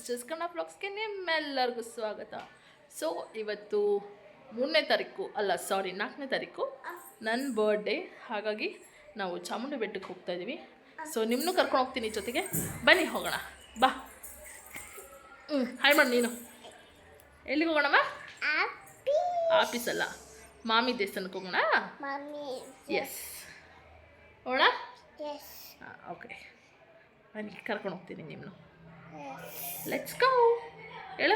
Sisters Kannada ವ್ಲಾಗ್ಸ್ಗೆ ನಿಮ್ಮೆಲ್ಲರಿಗೂ ಸ್ವಾಗತ. So ಇವತ್ತು 3ನೇ ತಾರೀಕು ಅಲ್ಲ ಸಾರಿ 4ನೇ ತಾರೀಕು ನನ್ನ ಬರ್ಡೇ. ಹಾಗಾಗಿ ನಾವು ಚಾಮುಂಡಿ ಬೆಟ್ಟಕ್ಕೆ ಹೋಗ್ತಾ ಇದ್ದೀವಿ. ಸೊ ನಿಮ್ಮನ್ನು ಕರ್ಕೊಂಡು ಹೋಗ್ತೀನಿ ಜೊತೆಗೆ, ಬನ್ನಿ ಹೋಗೋಣ ಬಾ. ಹಾಯ್ ಮಾಡಿ ನೀನು. ಎಲ್ಲಿಗೆ ಹೋಗೋಣಮ್ಮ? ಆಫೀಸ್ ಅಲ್ಲ, ಮಾಮಿ ದೇವಸ್ಥಾನಕ್ಕೆ ಹೋಗೋಣ. ಎಸ್ ಹೋಗೋಣ. ಓಕೆ ಬನ್ನಿ, ಕರ್ಕೊಂಡು ಹೋಗ್ತೀನಿ ನಿಮ್ಮನ್ನು. Let's go. ಹೇಳ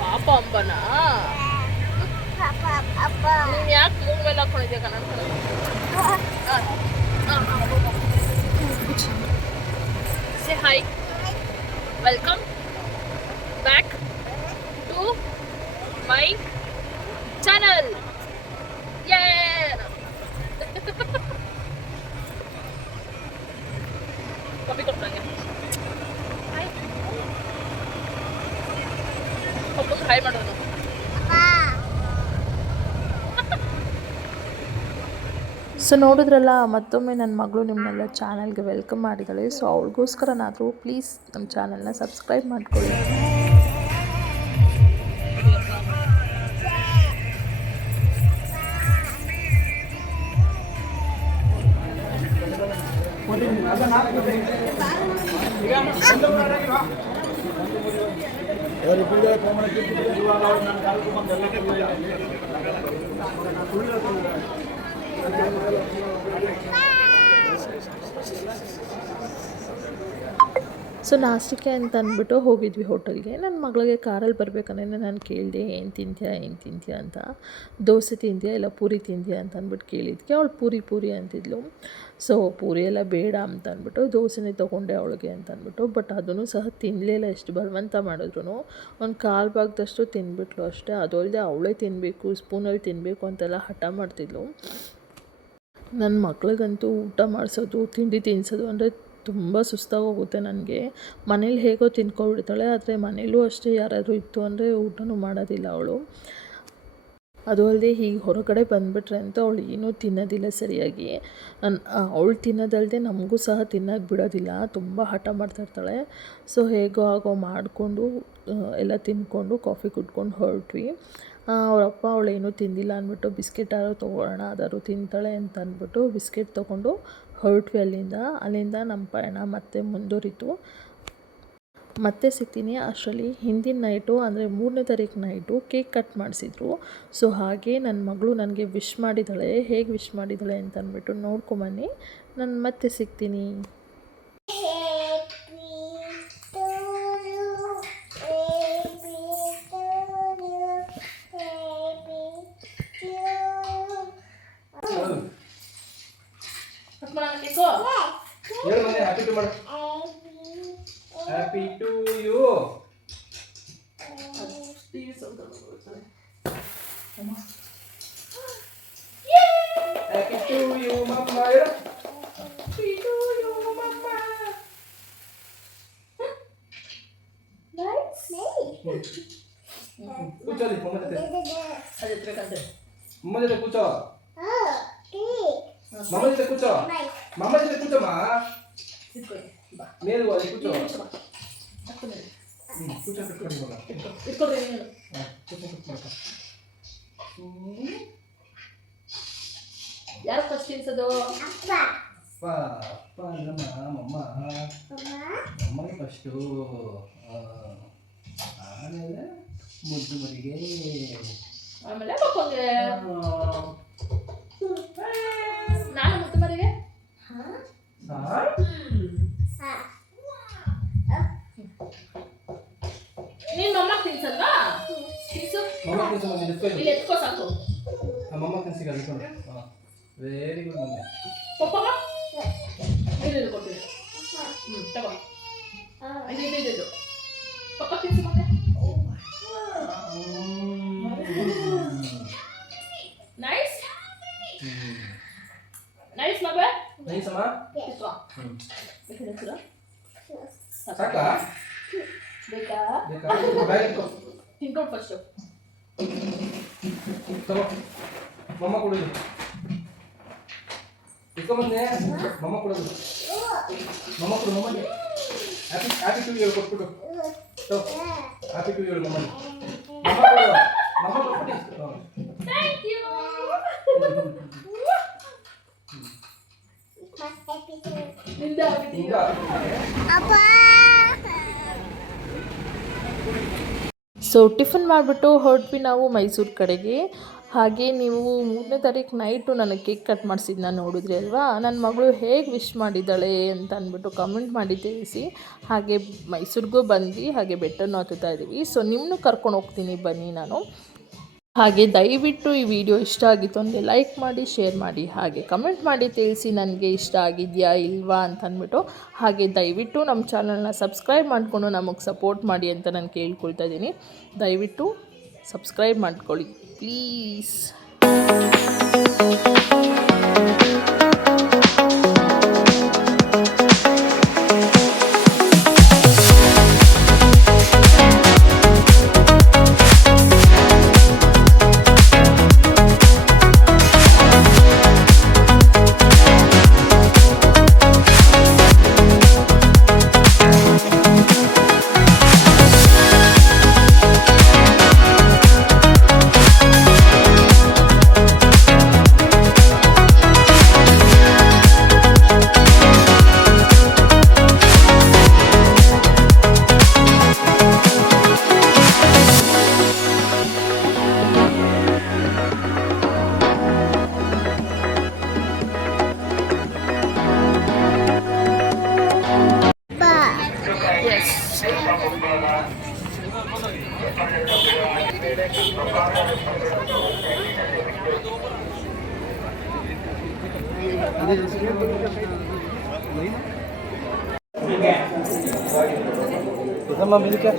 ಪಾಪ ಅಂಬನಾ? ನೀನು ಯಾಕೆ ಮೂಗ್ ಮೇಲೆ ಹಾಕೊಂಡಿದ್ಯಾ ಕನ್ನಡ? Say hi, welcome back to my channel. Coffee ಕೊಡ್ತಂಗೆ. ಹಾಯ್ ಒಬ್ಬಕ್ಕೆ ಹಾಯ್ ಮಾಡೋನು. ಸೊ ನೋಡಿದ್ರಲ್ಲ, ಮತ್ತೊಮ್ಮೆ ನನ್ನ ಮಗಳು ನಿಮ್ಮನ್ನೆಲ್ಲ ಚಾನಲ್ಗೆ ವೆಲ್ಕಮ್ ಮಾಡಿದ್ದಾಳೆ. ಸೊ ಅವಳಿಗೋಸ್ಕರನಾದರೂ ಪ್ಲೀಸ್ ನಮ್ಮ ಚಾನಲ್ನ ಸಬ್ಸ್ಕ್ರೈಬ್ ಮಾಡ್ಕೊಳ್ಳಿ. ಸೊ ನಾಷ್ಟಕ್ಕೆ ಅಂತ ಅಂದ್ಬಿಟ್ಟು ಹೋಗಿದ್ವಿ ಹೋಟೆಲ್ಗೆ. ನನ್ನ ಮಗಳಿಗೆ ಕಾರಲ್ಲಿ ಬರಬೇಕಂದ್ರೆ ನಾನು ಕೇಳಿದೆ, ಏನು ತಿಂತೀಯಾ ಅಂತ. ದೋಸೆ ತಿಂತೀಯಾ ಇಲ್ಲ ಪೂರಿ ತಿಂತೀಯಾ ಅಂತ ಅಂದ್ಬಿಟ್ಟು ಕೇಳಿದ್ಕೆ ಅವಳು ಪೂರಿ ಅಂತಿದ್ಲು. ಸೊ ಪೂರಿ ಎಲ್ಲ ಬೇಡ ಅಂತ ಅಂದ್ಬಿಟ್ಟು ದೋಸೆನೇ ತೊಗೊಂಡೆ ಅವಳಿಗೆ ಅಂತ ಅಂದ್ಬಿಟ್ಟು. ಬಟ್ ಅದನ್ನು ಸಹ ತಿನ್ನಲಿಲ್ಲ. ಎಷ್ಟು ಬಲವಂತ ಮಾಡಿದ್ರು ಒಂದು ಕಾಲು ಭಾಗದಷ್ಟು ತಿಂದ್ಬಿಟ್ಲು ಅಷ್ಟೇ. ಅದು ಅಲ್ಲದೆ ಅವಳೇ ತಿನ್ನಬೇಕು, ಸ್ಪೂನಲ್ಲಿ ತಿನ್ನಬೇಕು ಅಂತೆಲ್ಲ ಹಠ ಮಾಡ್ತಿದ್ಲು. ನನ್ನ ಮಕ್ಳಿಗಂತೂ ಊಟ ಮಾಡಿಸೋದು, ತಿಂಡಿ ತಿನ್ನಿಸೋದು ಅಂದರೆ ತುಂಬ ಸುಸ್ತಾಗೋಗುತ್ತೆ ನನಗೆ. ಮನೇಲಿ ಹೇಗೋ ತಿನ್ಕೊಬಿಡ್ತಾಳೆ, ಆದರೆ ಮನೇಲೂ ಅಷ್ಟೇ ಯಾರಾದರೂ ಇತ್ತು ಅಂದರೆ ಊಟನೂ ಮಾಡೋದಿಲ್ಲ ಅವಳು. ಅದು ಅಲ್ಲದೆ ಹೀಗೆ ಹೊರಗಡೆ ಬಂದುಬಿಟ್ರೆ ಅಂತೂ ಅವಳು ಏನೂ ತಿನ್ನೋದಿಲ್ಲ ಸರಿಯಾಗಿ. ಅವಳು ತಿನ್ನೋದಲ್ಲದೆ ನಮಗೂ ಸಹ ತಿನ್ನೋಕ್ಕೆ ಬಿಡೋದಿಲ್ಲ, ತುಂಬ ಹಠ ಮಾಡ್ತಾಯಿರ್ತಾಳೆ. ಸೊ ಹೇಗೋ ಆಗೋ ಮಾಡಿಕೊಂಡು ಎಲ್ಲ ತಿಂದ್ಕೊಂಡು ಕಾಫಿ ಕುಡ್ಕೊಂಡು ಹೊರಟ್ವಿ. ಅವರಪ್ಪ ಅವಳೇನೂ ತಿಂದಿಲ್ಲ ಅಂದ್ಬಿಟ್ಟು ಬಿಸ್ಕೆಟ್ ಯಾರೋ ತೊಗೊಳ್ಳೋಣ, ಅದಾದ್ರು ತಿಂತಾಳೆ ಅಂತ ಅಂದ್ಬಿಟ್ಟು ಬಿಸ್ಕೆಟ್ ತೊಗೊಂಡು ಹೊರಟ್ವಿ ಅಲ್ಲಿಂದ ನಮ್ಮ ಪಯಣ ಮತ್ತೆ ಮುಂದುವರಿತು. ಮತ್ತೆ ಸಿಗ್ತೀನಿ. ಅಷ್ಟರಲ್ಲಿ ಹಿಂದಿನ ನೈಟು ಅಂದರೆ 3ನೇ ತಾರೀಕು ನೈಟು ಕೇಕ್ ಕಟ್ ಮಾಡಿಸಿದ್ರು. ಸೊ ಹಾಗೆ ನನ್ನ ಮಗಳು ನನಗೆ ವಿಶ್ ಮಾಡಿದ್ದಾಳೆ. ಹೇಗೆ ವಿಶ್ ಮಾಡಿದ್ದಾಳೆ ಅಂತ ಅಂದ್ಬಿಟ್ಟು ನೋಡ್ಕೊಂಬನ್ನಿ. ನಾನು ಮತ್ತೆ ಸಿಗ್ತೀನಿ. Happy to you. Happy to you, Mama. Happy to you, Mama. Nice. ಕೂಚೋ ಅಲ್ಲಿ ಮಮ್ಮ ಜೊತೆ. ಅದಿರ್ಬೇಕಂತೆ. ಮಮ್ಮ ಜೊತೆ ಕೂಚೋ. ಮಮ್ಮ ಜೊತೆ ಕೂಚೋ. ಮಮ್ಮ ಜೊತೆ ಕೂಚೋಮ್ಮ. ಮೇಲು ಅಲ್ಲಿ ಕೂಚೋ. ಕೂಚೋ ಕೂತ್ಕೊಳ್ಳಿ ಮಗ. ಇಟ್ಕೊಳ್ರಿ ನೀನು. ಕೂಚೋ ಕೂತ್ಕೊಳ್ಳಿ. ಯಾರು ಫಸ್ಟ್ ತಿನ್ಸೋದು? ಅಪ್ಪ ಅಲ್ಲಮ್ಮ ಮಮ್ಮ. ಮಮ್ಮಗೆ ಫಸ್ಟು, ಆಮೇಲೆ ಮುದ್ದು ಮರಿಗೆ, ಆಮೇಲೆ ಮಕ್ಕೊಂಗೆ. ನಾನು ಮುದ್ದು ಮರಿಗೆ ನೀನು ಮಮ್ಮ ತಿನ್ಸಲ್ವಾ? ತಿನ್ಸು. ಇಲ್ಲಿ ಎತ್ಕೋ ಸಾಕು. ಮಮ್ಮ ತಿನ್ಸಿಗೆ ಅನ್ಕೊಂಡು. Very good mummy. ಪಪ್ಪ ಇದು ಕೊಡ್ತೀನಿ. ತಗೋ. ಇದು ಪಪ್ಪ ತಿನ್ಸು ಮತ್ತೆ. ನೈಸ್ ನೈಸ್ ಮಗ. ನೈಸ್ ಅಮ್ಮ. ಸಾಕಾ? ಬೇಕಾ? ತಿನ್ಕೊಂಡು ಫಸ್ಟು. ತಗೋ ಮಮ್ಮ ಕೊಡು. ಇಟ್ಕೊಂಬಂದೆ ಮಮ್ಮ ಕೊಡೋದು ಮಮ್ಮ ಕೊಡು ಮಮ್ಮಲ್ಲಿ ಹ್ಯಾಪಿ ಟು ಯು ಕೊಟ್ಬಿಟ್ಟು ಹ್ಯಾಪಿ ಟು ಯು ಮಮ್ಮಲ್ಲಿ ಮಮ್ಮ ಕೊಟ್ಬಿಟ್ಟು ಥ್ಯಾಂಕ್ ಯು. ಸೊ ಟಿಫನ್ ಮಾಡಿಬಿಟ್ಟು ಹೊರಟ್ವಿ ನಾವು ಮೈಸೂರು ಕಡೆಗೆ. ಹಾಗೆ ನೀವು 3ನೇ ತಾರೀಕು ನೈಟು ನನಗೆ ಕೇಕ್ ಕಟ್ ಮಾಡಿಸಿದ್ನ ನೋಡಿದ್ರಿ ಅಲ್ವಾ. ನನ್ನ ಮಗಳು ಹೇಗೆ ವಿಶ್ ಮಾಡಿದ್ದಾಳೆ ಅಂತ ಅಂದ್ಬಿಟ್ಟು ಕಮೆಂಟ್ ಮಾಡಿ ತಿಳಿಸಿ. ಹಾಗೆ ಮೈಸೂರಿಗೂ ಬಂದ್ವಿ, ಹಾಗೆ ಬೆಟ್ಟನ್ನು ಹತ್ತುತ್ತಾ ಇದ್ದೀವಿ. ಸೊ ನಿಮ್ಮನ್ನು ಕರ್ಕೊಂಡು ಹೋಗ್ತೀನಿ ಬನ್ನಿ ನಾನು. ಹಾಗೆ ದಯವಿಟ್ಟು ಈ ವಿಡಿಯೋ ಇಷ್ಟ ಆಗಿತ್ತು ಅಂದರೆ ಲೈಕ್ ಮಾಡಿ, ಶೇರ್ ಮಾಡಿ, ಹಾಗೆ ಕಮೆಂಟ್ ಮಾಡಿ ತಿಳಿಸಿ ನನಗೆ ಇಷ್ಟ ಆಗಿದೆಯಾ ಇಲ್ವಾ ಅಂತ ಅಂದ್ಬಿಟ್ಟು. ಹಾಗೆ ದಯವಿಟ್ಟು ನಮ್ಮ ಚಾನಲ್ನ ಸಬ್ಸ್ಕ್ರೈಬ್ ಮಾಡಿಕೊಂಡು ನಮಗೆ ಸಪೋರ್ಟ್ ಮಾಡಿ ಅಂತ ನಾನು ಕೇಳ್ಕೊಳ್ತಾ ಇದ್ದೀನಿ. ದಯವಿಟ್ಟು ಸಬ್ಸ್ಕ್ರೈಬ್ ಮಾಡ್ಕೊಳ್ಳಿ ಪ್ಲೀಸ್.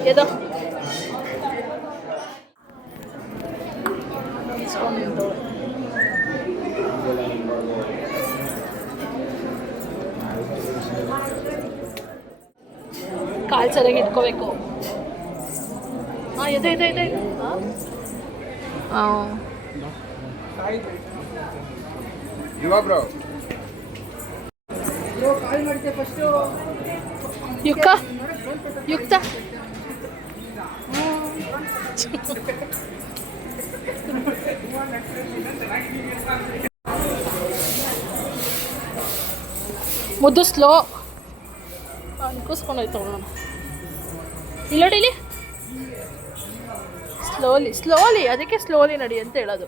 ಎದೋ ಕಾಲು ಸರಿಯಾಗಿ ಇಟ್ಕೋಬೇಕು. ಹಾಂ ಇದೆ ಇದೆ ಇದೆ. ಹಾಂ ಯುಕ್ತ ಯುಕ್ತ ಮುದ್ದು ಸ್ಲೋ ಅನ್ಕೋಸ್ಕೊಂಡೋಯ್ತು ತಗೊಳ್ಳೋಣ. ಇಲ್ಲೋಡಿಲಿ ಸ್ಲೋಲಿ ಸ್ಲೋಲಿ, ಅದಕ್ಕೆ ಸ್ಲೋಲಿ ನಡಿ ಅಂತ ಹೇಳೋದು.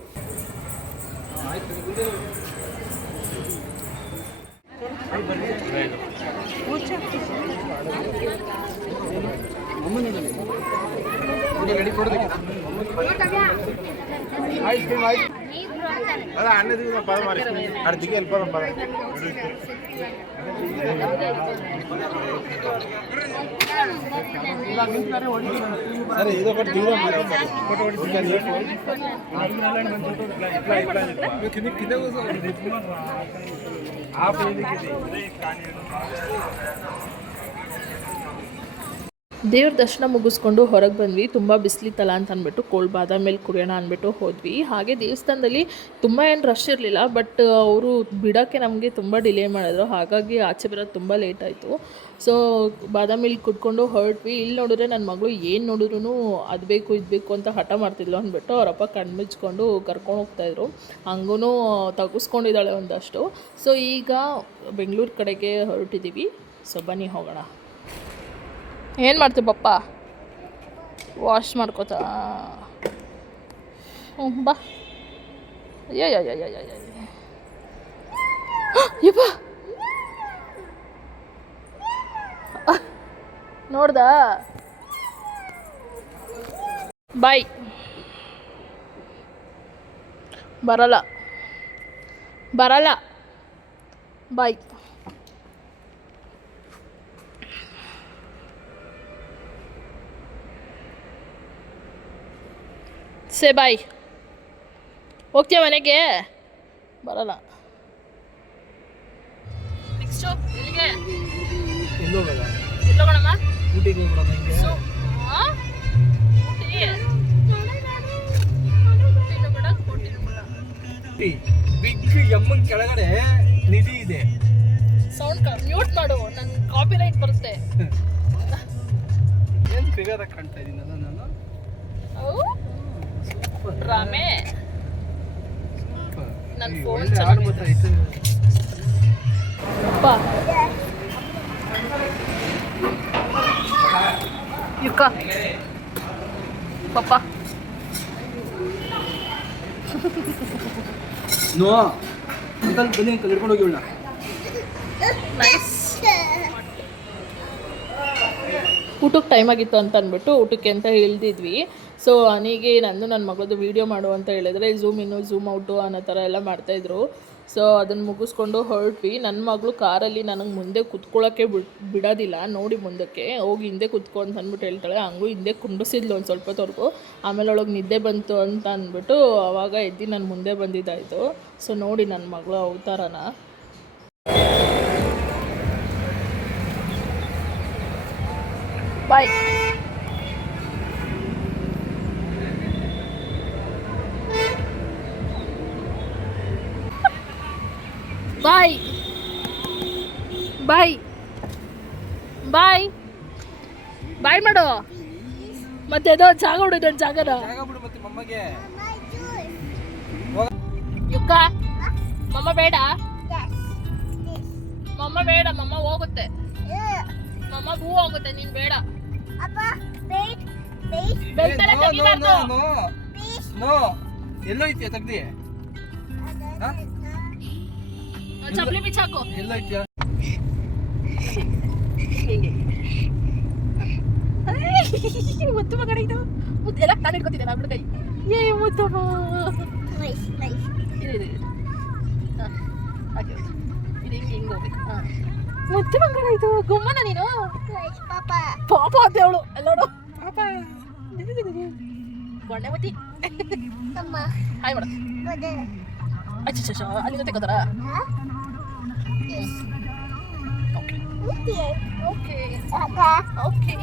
సరే ఇది ఒకటి దిగుదాం కింద ದೇವ್ರ ದರ್ಶನ ಮುಗಿಸ್ಕೊಂಡು ಹೊರಗೆ ಬಂದ್ವಿ. ತುಂಬ ಬಿಸಿಲಿತ್ತಲ್ಲ ಅಂತ ಅಂದ್ಬಿಟ್ಟು ಕೋಲ್ಡ್ ಬಾದಾಮಿ ಮೇಲೆ ಕುಡಿಯೋಣ ಅಂದ್ಬಿಟ್ಟು ಹೋದ್ವಿ. ಹಾಗೆ ದೇವಸ್ಥಾನದಲ್ಲಿ ತುಂಬ ಏನು ರಶ್ ಇರಲಿಲ್ಲ, ಬಟ್ ಅವರು ಬಿಡೋಕ್ಕೆ ನಮಗೆ ತುಂಬ ಡಿಲೇ ಮಾಡಿದ್ರು. ಹಾಗಾಗಿ ಆಚೆ ಬರೋದು ತುಂಬ ಲೇಟ್ ಆಯಿತು. ಸೊ ಬಾದಾಮಿಲಿ ಕುಡ್ಕೊಂಡು ಹೊರಟ್ವಿ. ಇಲ್ಲಿ ನೋಡಿದ್ರೆ ನನ್ನ ಮಗಳು ಏನು ನೋಡಿದ್ರು ಅದು ಬೇಕು ಇದು ಬೇಕು ಅಂತ ಹಠ ಮಾಡ್ತಿದ್ಲು ಅಂದ್ಬಿಟ್ಟು ಅವರಪ್ಪ ಕಣ್ಮುಚ್ಕೊಂಡು ಕರ್ಕೊಂಡು ಹೋಗ್ತಾಯಿದ್ರು. ಹಂಗೂ ತೆಗೆಸ್ಕೊಂಡಿದ್ದಾಳೆ ಒಂದಷ್ಟು. ಸೊ ಈಗ ಬೆಂಗಳೂರು ಕಡೆಗೆ ಹೊರಟಿದ್ದೀವಿ. ಸೊ ಬನ್ನಿ ಹೋಗೋಣ. ಏನು ಮಾಡ್ತೀವಿ ಪಪ್ಪ? ವಾಶ್ ಮಾಡ್ಕೋತಾ ಬಾ. ಯಪ್ಪ ನೋಡ್ದಾ? ಬಾಯ್ ಬರಲ್ಲ ಬರಲ್ಲ ಬಾಯ್. ಸೇ ಬಾಯ್. ಹೋಗ್ತೀಯ ಮನೆಗೆ? ಬರಲ್ಲ. ನೆಕ್ಸ್ಟು ಎಲ್ಲಿಗೆ? ಎಲ್ಲೋಗೋಣಮ್ಮ? ಊಟಿಗೆ ಹೋಗೋಣ. ಊಟಿ ಬಿಗ್ ಎಮ್ಮನ್ ಕೆಳಗಡೆ ನಿಧಿ ಇದೆ. ಸೌಂಡ್ ಮ್ಯೂಟ್ ಮಾಡು, ನನ್ ಕಾಪಿರೈಟ್ ಬರುತ್ತೆ. ಏನ್ ಫಿಗರ್ ಆಗಿ ಕಾಣ್ತಾ ಇದೀನಲ್ಲ ನಾನು. ರಾಮೇ ನನ್ನ ಫೋನ್ ಚೆನ್ನಾಗಿದೆ. ಅಪ್ಪ ಯುಕ್ಕ ಪಪ್ಪ ನೋ ಅಂಕಲ್ ಬನ್ನಿ ಅಂಕಲ್ ಹಿಡ್ಕೊಂಡು ಹೋಗಿ ಇವಳನ್ನ. ನೈಸ್. ಊಟಕ್ಕೆ ಟೈಮ್ ಆಗಿತ್ತು ಅಂತ ಅಂದ್ಬಿಟ್ಟು ಊಟಕ್ಕೆ ಅಂತ ಇಳ್ದಿದ್ವಿ. ಸೊ ಅವನಿಗೆ ನಂದು ನನ್ನ ಮಗಳದ್ದು ವೀಡಿಯೋ ಮಾಡು ಅಂತ ಹೇಳಿದ್ರೆ ಝೂಮ್ ಇನ್ನು ಝೂಮ್ ಔಟು ಅನ್ನೋ ಥರ ಎಲ್ಲ ಮಾಡ್ತಾಯಿದ್ರು. ಸೊ ಅದನ್ನು ಮುಗಿಸ್ಕೊಂಡು ಹೊರಟ್ವಿ. ನನ್ನ ಮಗಳು ಕಾರಲ್ಲಿ ನನಗೆ ಮುಂದೆ ಕುತ್ಕೊಳ್ಳೋಕ್ಕೆ ಬಿಡೋದಿಲ್ಲ. ನೋಡಿ ಮುಂದಕ್ಕೆ ಹೋಗಿ ಹಿಂದೆ ಕುತ್ಕೊ ಅಂತ ಅಂದ್ಬಿಟ್ಟು ಹೇಳ್ತಾಳೆ. ಹಂಗೂ ಹಿಂದೆ ಕುಂಡಿಸಿದ್ಲು ಒಂದು ಸ್ವಲ್ಪ ಹೊತ್ತವರೆಗೂ. ಆಮೇಲೆ ಒಳಗೆ ನಿದ್ದೆ ಬಂತು ಅಂತ ಅಂದ್ಬಿಟ್ಟು ಆವಾಗ ಎದ್ದು ನಾನು ಮುಂದೆ ಬಂದಿದ್ದಾಯಿತು. ಸೊ ನೋಡಿ ನನ್ನ ಮಗಳು ಅವತಾರನ. ಬಾಯ್. ಬಾಯ್ ಬಾಯ್ ಬಾಯ್ ಬಾಯ್ ಮಾಡು. ಮತ್ತೆ ಅದು ಜಾಗ ಹುಡು, ನನ್ನ ಜಾಗನ ಜಾಗ ಬಿಡು ಮತ್ತೆ ಮಮ್ಮಗೆ. ಯುಕ್ಕ ಮಮ್ಮ ಬೇಡ, ಮಮ್ಮ ಬೇಡ, ಮಮ್ಮ ಹೋಗುತ್ತೆ, ಮಮ್ಮ ಭೂ ಹೋಗುತ್ತೆ, ನೀನ್ ಬೇಡ. ಬೆಲ್ಟೆಲ್ಲ ತೆಗಿಬಾರ್ದು. ನೋ ಎಲ್ಲೋಯ್ತಿಯ ತೆಗ್ದಿ? ಚಪ್ಪಲಿ ಬಿಚ್ಚಾಕು. ಎಲ್ಲೋಯ್ತಿಯ? ಮುತ್ತು ಮಗನ ಇದು ಮುತ್ತು ಎಲ್ಲ ನಾನು ಇಟ್ಕೊತಿದ್ದೆ ನಾ ಬಿಡು ಕೈ. ಏ ಮುತ್ತು ಇದು ಹಿಂಗೆ ಹೋಗ್ಬೇಕು. ಹಾಂ ಮುತ್ತು ಮಗನ ಇದು ಗುಮ್ಮನ ನೀನು ಪಾಪ ಅಂತ ಹೇಳು ಎಲ್ಲೋಡು. ಬಣ್ಣೆ ಮುತ್ತಿ ಹಾಯ್ ಮಾಡ. ಅಚ್ಚ ಅಲ್ಲಿಂದ ತೆಗೋತಾರ. ಓಕೆ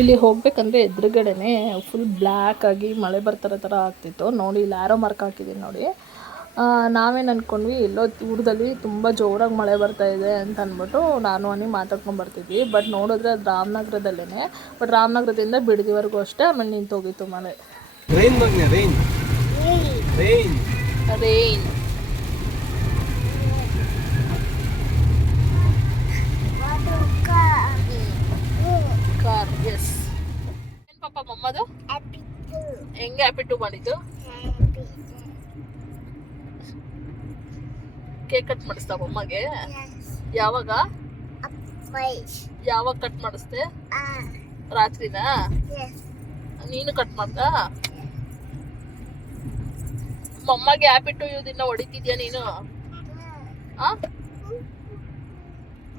ಇಲ್ಲಿ ಹೋಗ್ಬೇಕಂದ್ರೆ ಎದುರುಗಡೆನೆ ಫುಲ್ ಬ್ಲ್ಯಾಕ್ ಆಗಿ ಮಳೆ ಬರ್ತಾರ ಥರ ಆಗ್ತಿತ್ತು. ನೋಡಿ ಇಲ್ಲಿ ಆರೋ ಮಾರ್ಕ್ ಹಾಕಿದ್ದೀನಿ ನೋಡಿ. ನಾವೇನು ಅಂದ್ಕೊಂಡ್ವಿ ಎಲ್ಲೋ ಊರದಲ್ಲಿ ತುಂಬ ಜೋರಾಗಿ ಮಳೆ ಬರ್ತಾ ಇದೆ ಅಂತ ಅಂದ್ಬಿಟ್ಟು ನಾನು ಅವನಿಗೆ ಮಾತಾಡ್ಕೊಂಡು ಬರ್ತಿದ್ವಿ. ಬಟ್ ನೋಡಿದ್ರೆ ಅದು ರಾಮನಗರದಲ್ಲೇ. ಬಟ್ ರಾಮನಗರದಿಂದ ಬಿಡದಿವರೆಗೂ ಅಷ್ಟೇ. ಆಮೇಲೆ ನಿಂತೋಗಿತ್ತು ಮಳೆ. ರೈನ್ ಮಗ್ನೆ ರೈನ್ ರೈನ್ ರೈನ್. ಕಾರ್ ಎಸ್. ಏನು ಪಾಪ ಮಮ್ಮದು ಹೆಂಗೆ ಹ್ಯಾಪಿ ಮಾಡಿದ್ದು? ಕೇಕ್ ಕಟ್ ಮಾಡಿಸ್ತಾ ಮಮ್ಮಗೆ? ಯಾವಾಗ ಯಾವಾಗ ಕಟ್ ಮಾಡಿಸ್ದೆ? ರಾತ್ರಿನಾ? ನೀನು ಕಟ್ ಮಾಡ್ದ? ಮಮ್ಮಗೆ ಹ್ಯಾಪಿ ಟು ಯು ದಿನ ಹೊಡಿತಿದ್ಯಾ ನೀನು?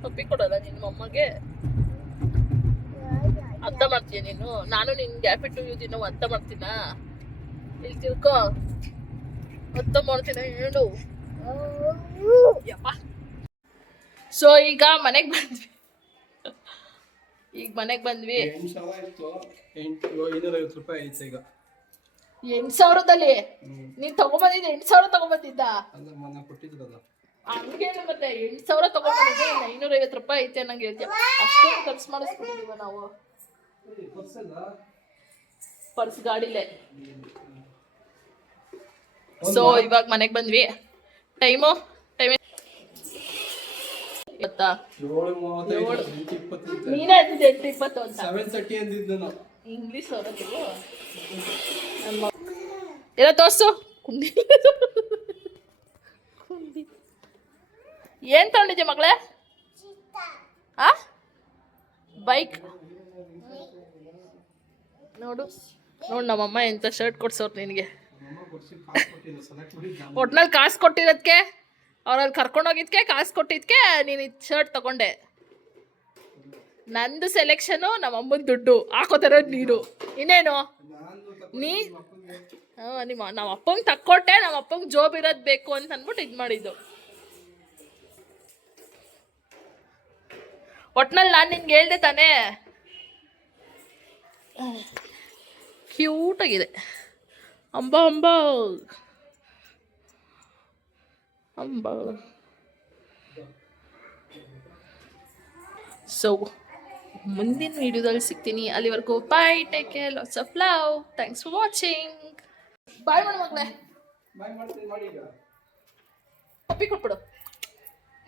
ಪಪ್ಪಿ ಕೊಡಲ್ಲ ನೀನು ಮಮ್ಮಗೆ? ಅರ್ಥ ಮಾಡ್ತೀಯ ನೀನು? ನಾನು ನಿನ್ಗೆ ಹ್ಯಾಪಿ ಟು ಯು ದಿನ ಅರ್ಥ ಮಾಡ್ತೀನ? ಇಲ್ಲಿ ತಿಳ್ಕೊ, ಅರ್ಥ ಮಾಡ್ತೀನ ಹೇಳು. ಸೊ ಈಗ ಮನೆಗೆ ಬಂದ್ವಿ. 8,550 ರೂಪಾಯಿ ಐತೆ ಈಗ. 8,000ದಲ್ಲಿ ನೀನ್ ತಗೊಂಬಂದಿದ್ದ? 8,000 ತಗೊಂಬಂದಿದ್ದ? ಕೊಟ್ಟಿದ್ರಲ್ಲ ಹಂಗೆ ಮತ್ತೆ 8,000 ತಗೊಂಬಂದಿದ್ದೆ. 550 ರೂಪಾಯಿ ಐತೆ ನಂಗೆ ಹೇಳ್ತೀಯ. ಅಷ್ಟೊಂದು ಖರ್ಚು ಮಾಡಿಸ್ಬಿಟ್ಟಿದೀವ ನಾವು. ಪರ್ಸ್ ಗಾಡಿಲೇ. ಸೊ ಇವಾಗ ಮನೆಗೆ ಬಂದ್ವಿ. ಟೈಮ್ ಗೊತ್ತಾ? ನೀನೇ ಅಂತಿದ್ದೆ 8:20 ಅಂತ. 7:30 ಅಂದಿದ್ದು ನಾನು. ಇಂಗ್ಲೀಷ್ ಅವರದ್ದು ಎಲ್ಲ ತೋರ್ಸು. ಕುಂಡಿ ಏನ್ ತಗೊಂಡಿದ್ಯಾ ಮಗಳೇ? ಬೈಕ್ ನೋಡು ನೋಡು ನಮ್ಮಮ್ಮ ಎಂತ ಶರ್ಟ್ ಕೊಡ್ಸೋರು ನಿನಗೆ. ಒಟ್ನಲ್ಲಿ ಕಾಸು ಕೊಟ್ಟಿರೋದಕ್ಕೆ, ಅವ್ರಲ್ಲಿ ಕರ್ಕೊಂಡೋಗಿದ್ಕೆ ಕಾಸು ಕೊಟ್ಟಿದ್ಕೆ ನೀನು ಇದು ಶರ್ಟ್ ತಗೊಂಡೆ. ನಂದು ಸೆಲೆಕ್ಷನು, ನಮ್ಮಮ್ಮನ ದುಡ್ಡು ಹಾಕೋತಾರೋದು ನೀನು. ಇನ್ನೇನು ನಮ್ಮ ಅಪ್ಪಂಗೆ ತಕ್ಕೊಟ್ಟೆ. ನಮ್ಮ ಅಪ್ಪಂಗೆ ಜೋಬ್ ಇರೋದು ಬೇಕು ಅಂತ ಅಂದ್ಬಿಟ್ಟು ಇದು ಮಾಡಿದ್ದು. ಒಟ್ನಲ್ಲಿ ನಾನು ನಿನ್ಗೆ ಹೇಳ್ದೆ ತಾನೇ, ಕ್ಯೂಟಾಗಿದೆ. ಅಂಬ ಅಂಬ ಅಂಬ. ಸೊ ಮುಂದಿನ ವಿಡಿಯೋದಲ್ಲಿ ಸಿಗ್ತೀನಿ. ಅಲ್ಲಿವರೆಗೂ bye, take care, lots of love, thanks for watching. Bye ಮಾಡು ಮಗಳೇ, ಬಾಯ್ ಮಾಡ್ತೀನಿ ಮಾಡಿ ಈಗ. ಪಪ್ಪಿ ಕೊಟ್ಬಿಡು.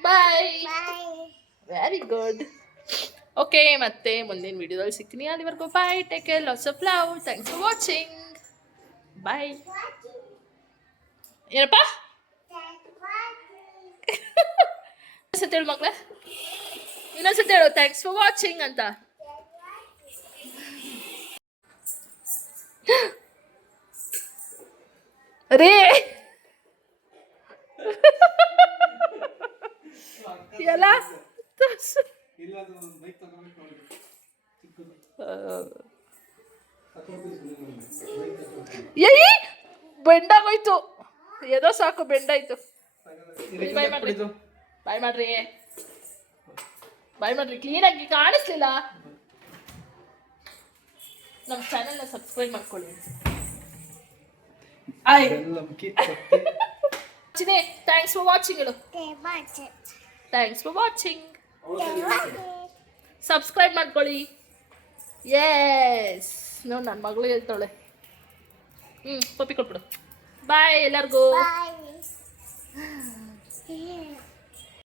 ಬಾಯ್. Very good. ಓಕೆ, ಮತ್ತೆ ಮುಂದಿನ ವಿಡಿಯೋದಲ್ಲಿ ಸಿಗ್ತೀನಿ. ಅಲ್ಲಿವರೆಗೂ bye, take care, lots of love, thanks for watching. Bye. ಏನಪ್ಪ ಇನ್ನೊಂದ್ಸತಿ ಹೇಳು ಮಗಳೇ, ಇನ್ನೊಂದ್ಸತಿ ಹೇಳು ಥ್ಯಾಂಕ್ಸ್ ಫಾರ್ ವಾಚಿಂಗ್ ಅಂತ. ರೇ ಎಲ್ಲ ಇಲ್ಲ ಅದು ಬೈಕ್ ತಗೋಬೇಕು ಅವ್ರಿಗೆ. ಚಿಕ್ಕದು. ಏಯ್ ಬೆಂಡಾಗೋಯ್ತು, ಏನೋ ಸಾಕು ಬೆಂಡಾಯ್ತು. ಬಾಯ್ ಮಾಡ್ರಿ, ಬಾಯ್ ಮಾಡ್ರಿ, ಬಾಯ್ ಮಾಡ್ರಿ. ಕ್ಲೀನಾಗಿ ಕಾಣಿಸ್ಲಿಲ್ಲ. ನಮ್ಮ ಚಾನೆಲ್ನ ಸಬ್ಸ್ಕ್ರೈಬ್ ಮಾಡ್ಕೊಳ್ಳಿ. ಆಯ್ ಚಿನ್ನೆ, ಥ್ಯಾಂಕ್ಸ್ ಫಾರ್ ವಾಚಿಂಗ್ ಹೇಳು. Thanks for watching. ಸಬ್ಸ್ಕ್ರೈಬ್ ಮಾಡ್ಕೊಳ್ಳಿ. ಎಸ್, ನೋಡಿ ನನ್ನ ಮಗಳು ಹೇಳ್ತಾಳೆ. ಪಪ್ಪಿ ಕೊಟ್ಬಿಡು. ಬಾಯ್ ಎಲ್ಲರಿಗೂ.